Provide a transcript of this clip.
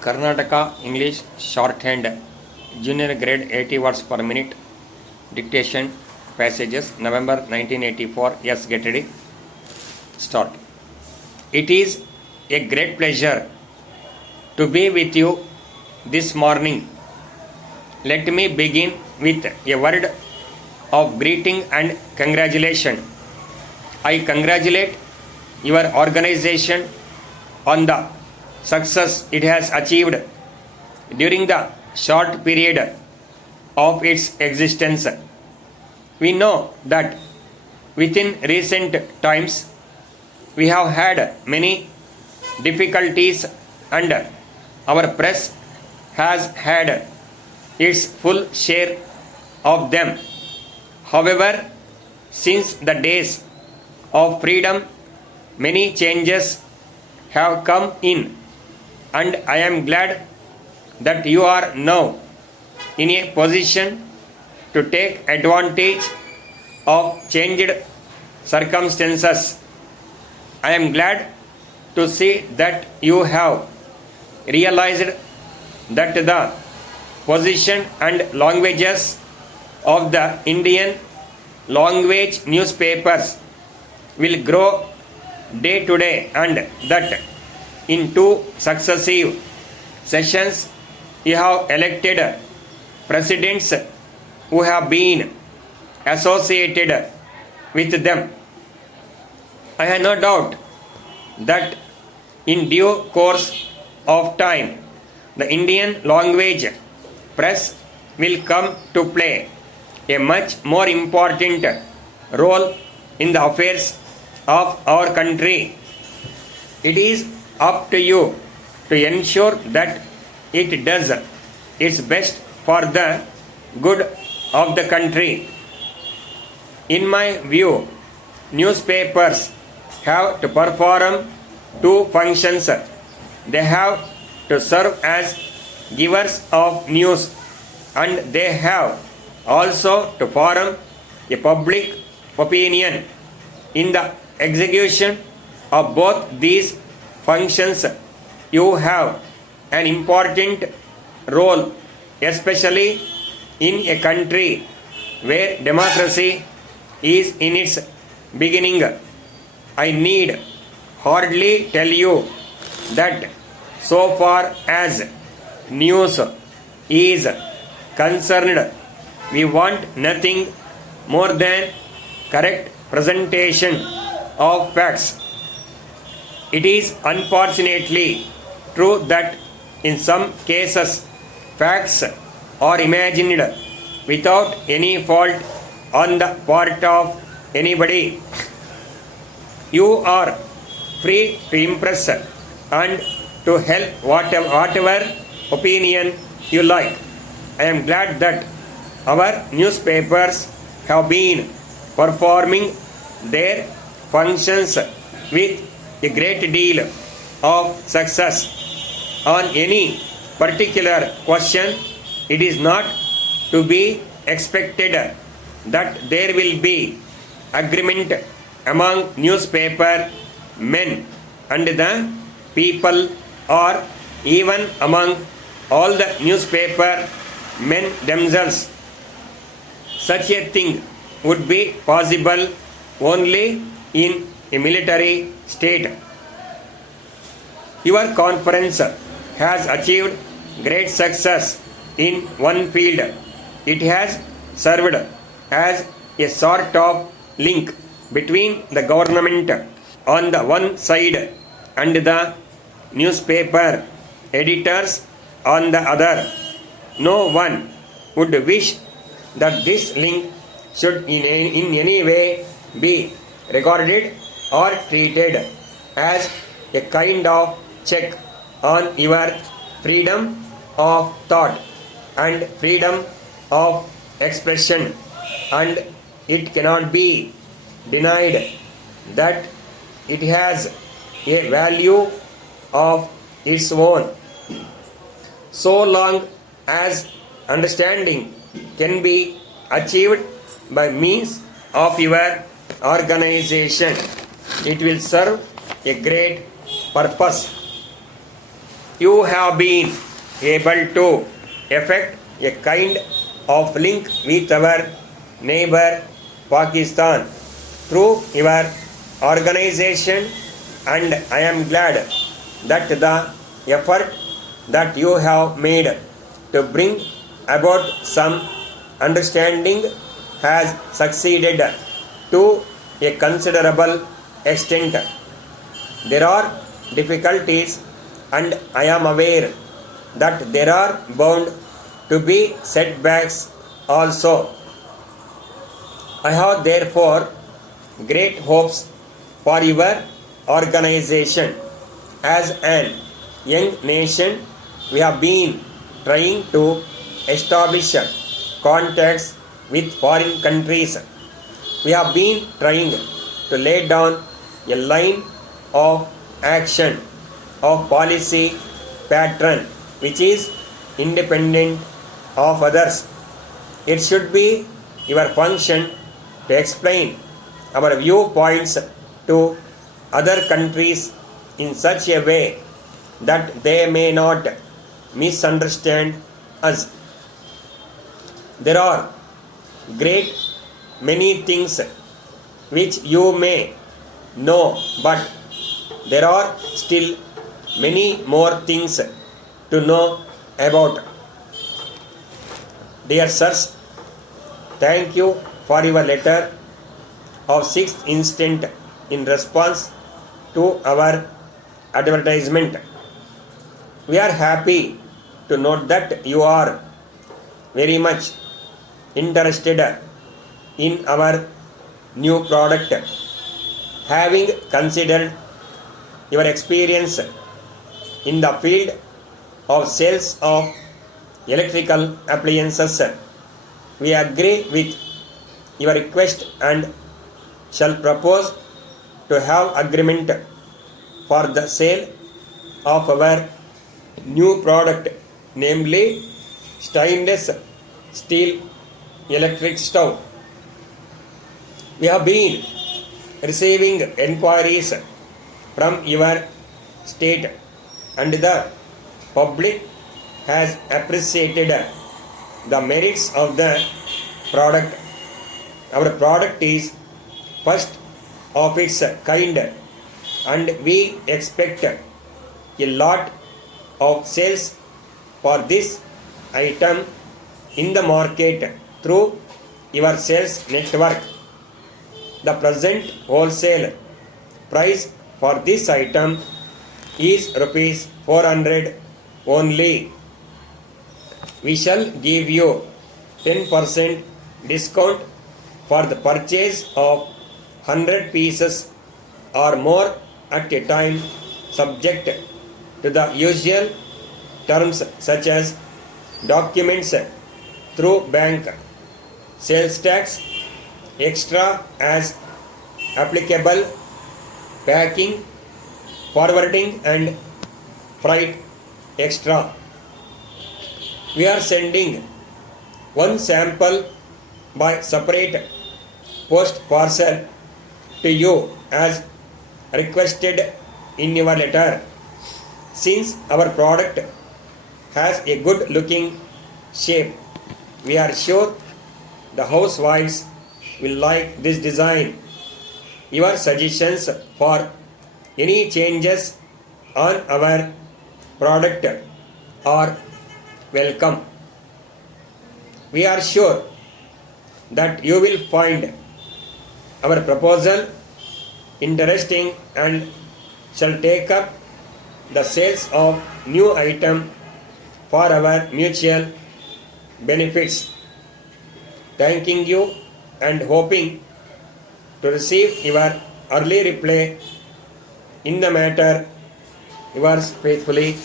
Karnataka English Shorthand Junior Grade 80 words per minute Dictation Passages November 1984. Yes, get ready. Start. It is a great pleasure to be with you this morning. Let me begin with a word of greeting and congratulation. I congratulate your organization on the success it has achieved during the short period of its existence. We know that within recent times we have had many difficulties and our press has had its full share of them. However, since the days of freedom, many changes have come in, and I am glad that you are now in a position to take advantage of changed circumstances. I am glad to see that you have realized that the position and languages of the Indian language newspapers will grow day to day, and that in two successive sessions you have elected presidents who have been associated with them. I have no doubt that in due course of time the Indian language press will come to play a much more important role in the affairs of our country. It is up to you to ensure that it does its best for the good of the country. In my view, newspapers have to perform two functions. They have to serve as givers of news, and they have also to form a public opinion. In the execution of both these functions, you have an important role, especially in a country where democracy is in its beginning. I need hardly tell you that so far as news is concerned, we want nothing more than correct presentation of facts. It is unfortunately true that in some cases facts are imagined without any fault on the part of anybody. You are free to impress and to help whatever opinion you like. I am glad that our newspapers have been performing their functions with a great deal of success. On any particular question, it is not to be expected that there will be agreement among newspaper men and the people, or even among all the newspaper men themselves. Such a thing would be possible only in a military state. Your conference has achieved great success in one field. It has served as a sort of link between the government on the one side and the newspaper editors on the other. No one would wish that this link should in any way be regarded or treated as a kind of check on your freedom of thought and freedom of expression, and it cannot be denied that it has a value of its own. So long as understanding can be achieved by means of your organization, it will serve a great purpose. you have been able to effect a kind of link with our neighbor Pakistan through your organization, and I am glad that the effort that you have made to bring about some understanding has succeeded to a considerable extent. There are difficulties, and I am aware that there are bound to be setbacks also. I have therefore great hopes for your organization. As an young nation, we have been trying to establish contacts with foreign countries. We have been trying to lay down a line of action of policy pattern which is independent of others. It should be your function to explain our viewpoints to other countries in such a way that they may not misunderstand us. There are great many things which you may know, but there are still many more things to know about. Dear sirs, thank you for your letter of 6th instant in response to our advertisement. We are happy to note that you are very much interested in our new product. Having considered your experience in the field of sales of electrical appliances, we agree with your request and shall propose to have agreement for the sale of our new product, namely stainless steel electric stove. We have been receiving enquiries from your state, and the public has appreciated the merits of the product. Our product is first of its kind, and we expect a lot of sales for this item in the market through your sales network. The present wholesale price for this item is rupees 400 only. We shall give you 10% discount for the purchase of 100 pieces or more at a time, subject to the usual terms such as documents through bank, sales tax extra as applicable, packing, forwarding and freight extra. We are sending one sample by separate post parcel to you as requested in your letter. Since our product has a good looking shape, we are sure the housewives will like this design. Your suggestions for any changes on our product are welcome. We are sure that you will find our proposal interesting and shall take up the sales of new item for our mutual benefits. Thanking you and hoping to receive your early reply in the matter. Yours faithfully,